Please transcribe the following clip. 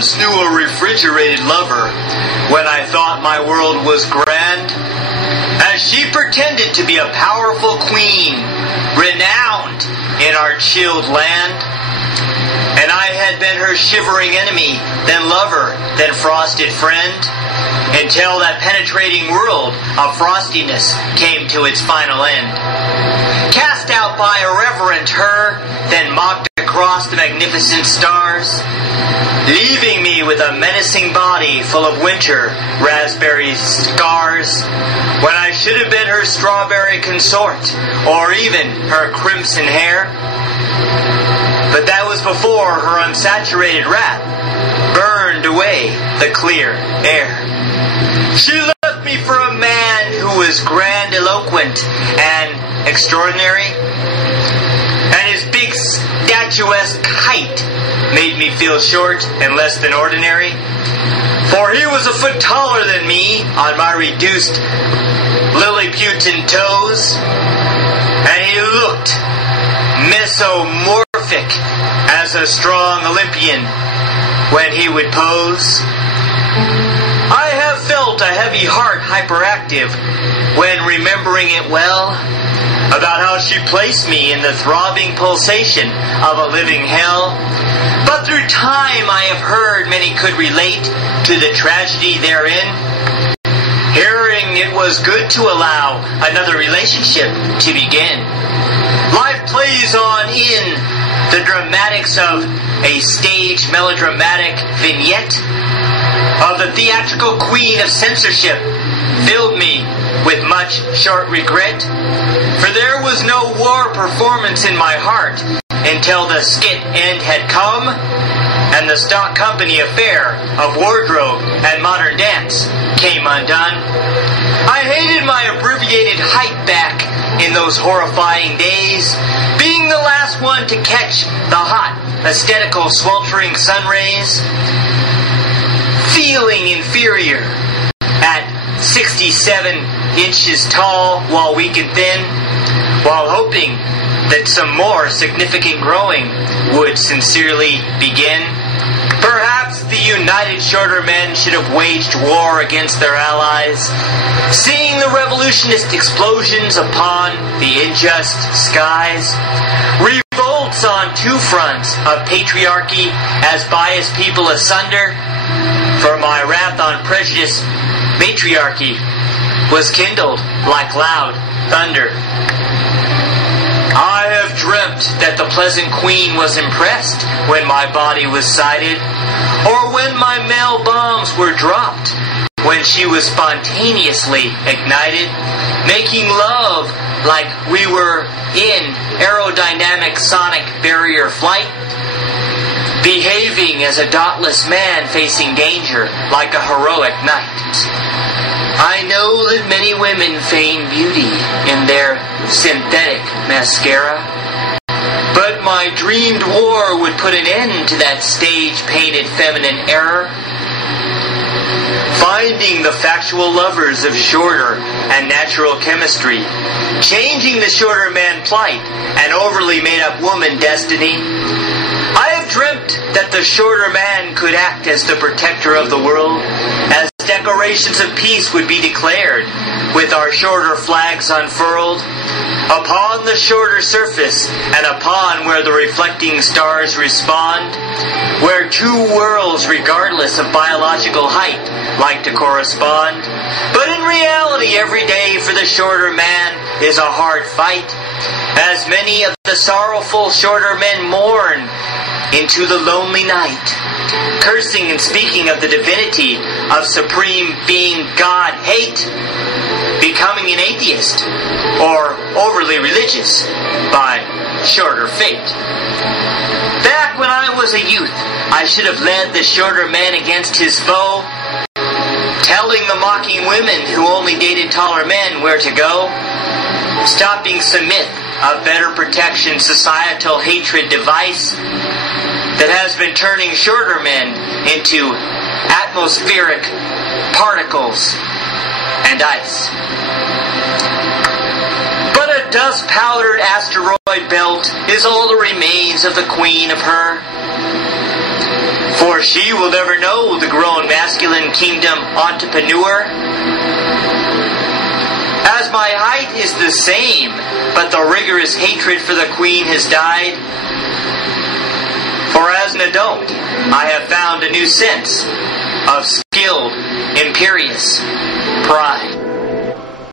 once knew a refrigerated lover when I thought my world was grand, as she pretended to be a powerful queen, renowned in our chilled land. And I had been her shivering enemy, then lover, then frosted friend, until that penetrating world of frostiness came to its final end. Cast out by a reverent her, then mocked across the magnificent stars, leaving me with a menacing body full of winter raspberry scars, when I should have been her strawberry consort, or even her crimson hair. But that was before her unsaturated wrath burned away the clear air. She left me for a man who was grandiloquent and extraordinary, and his big statuesque height made me feel short and less than ordinary. For he was a foot taller than me on my reduced Lilliputian toes, and he looked mesomorphic as a strong Olympian when he would pose. I have felt a heavy heart hyperactive when remembering it well, about how she placed me in the throbbing pulsation of a living hell. But through time I have heard many could relate to the tragedy therein, hearing it was good to allow another relationship to begin. Life plays on in the dramatics of a stage melodramatic vignette of the theatrical queen of censorship, filled me with much short regret, for there was no war performance in my heart until the skit end had come, and the stock company affair of wardrobe and modern dance came undone. I hated my abbreviated height back in those horrifying days, being the last one to catch the hot, aesthetical, sweltering sun rays, feeling inferior at 67 inches tall while weak and thin, while hoping that some more significant growing would sincerely begin. Perhaps the united shorter men should have waged war against their allies, seeing the revolutionist explosions upon the unjust skies. Revolts on two fronts of patriarchy as biased people asunder. For my wrath on prejudice, matriarchy was kindled like loud thunder. I have dreamt that the pleasant queen was impressed when my body was sighted, or when my male bombs were dropped, when she was spontaneously ignited, making love like we were in aerodynamic sonic barrier flight, behaving as a dauntless man facing danger like a heroic knight. I know that many women feign beauty in their synthetic mascara, but my dreamed war would put an end to that stage-painted feminine error. Finding the factual lovers of shorter and natural chemistry, changing the shorter man plight and overly made-up woman destiny, I have dreamt that the shorter man could act as the protector of the world, as declarations of peace would be declared, with our shorter flags unfurled, upon the shorter surface, and upon where the reflecting stars respond, where two worlds, regardless of biological height, like to correspond. But in reality, every day for the shorter man is a hard fight, as many of the sorrowful shorter men mourn into the lonely night, cursing and speaking of the divinity of supreme being God hate, becoming an atheist or overly religious by shorter fate. Back when I was a youth, I should have led the shorter man against his foe, telling the mocking women who only dated taller men where to go, stopping some myth of better protection societal hatred device that has been turning shorter men into atmospheric particles and ice. But a dust-powdered asteroid belt is all that remains of the queen of her. For for she will never know the grown masculine kingdom entrepreneur. As my height is the same, but the rigorous hatred for the queen has died. For as an adult, I have found a new sense of skilled, imperious pride.